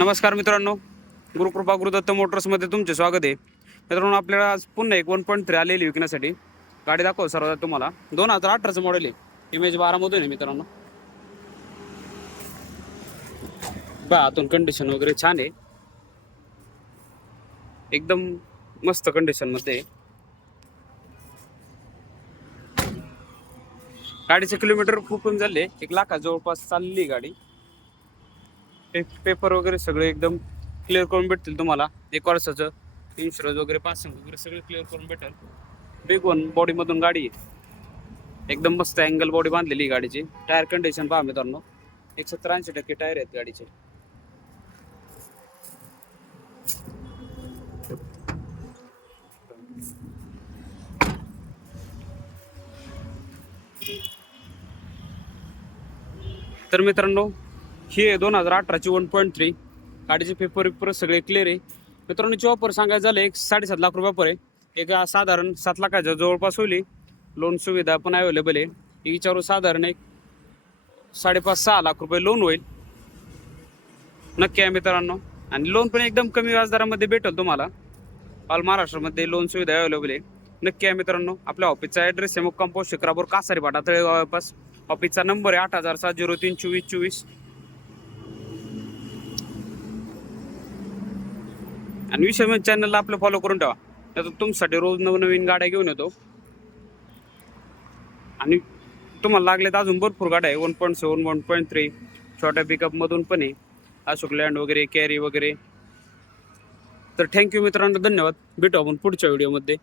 नमस्कार मित्रांनो. गुरुकृपा गुरुदत्त मोटर्समध्ये तुमचे स्वागत आहे. मित्रांनो आपल्याला आज पुन्हा एक वन पॉईंट थ्री आलेली विकण्यासाठी गाडी दाखव सर्वात तुम्हाला. दोन हजार अठराचं मॉडेल आहे. इमेज बारामधून आहे मित्रांनो. बा आतून कंडिशन वगैरे छान आहे. एकदम मस्त कंडिशनमध्ये आहे. गाडीचे किलोमीटर खूप कमी झाले. एक लाखा जवळपास चालली गाडी. पे पेपर वगैरे सगळे एकदम क्लिअर करून भेटतील तुम्हाला. एक वर्षाचं इन्शुरन्स वगैरे पासिंग वगैरे सगळं क्लिअर करून भेटेल. बिग वन बॉडीमधून गाडी आहे. एकदम मस्त अँगल बॉडी बांधलेली आहे गाडीची. टायर कंडिशन पहा मित्रांनो. एक सत्तर ऐंशी टक्के टायर आहेत गाडीचे. तर मित्रांनो ही आहे दोन हजार अठराची वन पॉईंट थ्री गाडीचे पेपर विपर सगळे क्लिअर आहे. मित्रांनो ची ऑफर सांगायचं झालं एक साडेसात लाख रुपयापर आहे. एक साधारण सात लाखाच्या जवळपास होईल लोन सुविधा पण अवेलेबल आहे. हिच्यावर साधारण एक साडेपाच सहा लाख रुपये लोन होईल. नक्की आहे मित्रांनो. आणि लोन पण एकदम कमी व्याजदरामध्ये भेटेल तुम्हाला. ऑल महाराष्ट्रामध्ये लोन सुविधा अवेलेबल आहे. नक्की आहे मित्रांनो. आपल्या ऑफिसचा ॲड्रेस आहे मुक्काम पोस्ट शिक्रापूर कासारी पाटा तळेगाव पास ऑफिसचा नंबर आहे आठ हजार सात झिरो तीन चोवीस चोवीस. आणि विषय चॅनलला आपलं फॉलो करून ठेवा. त्यात तुमच्यासाठी रोज नवनवीन गाड्या घेऊन येतो. आणि तुम्हाला लागले तर अजून भरपूर गाड्या आहे. One point seven one point three छोट्या पिकअपमधून पण आहे. अशोक लँड वगैरे कॅरी वगैरे. तर थँक्यू मित्रांनो धन्यवाद. भेटू आपण पुढच्या व्हिडिओमध्ये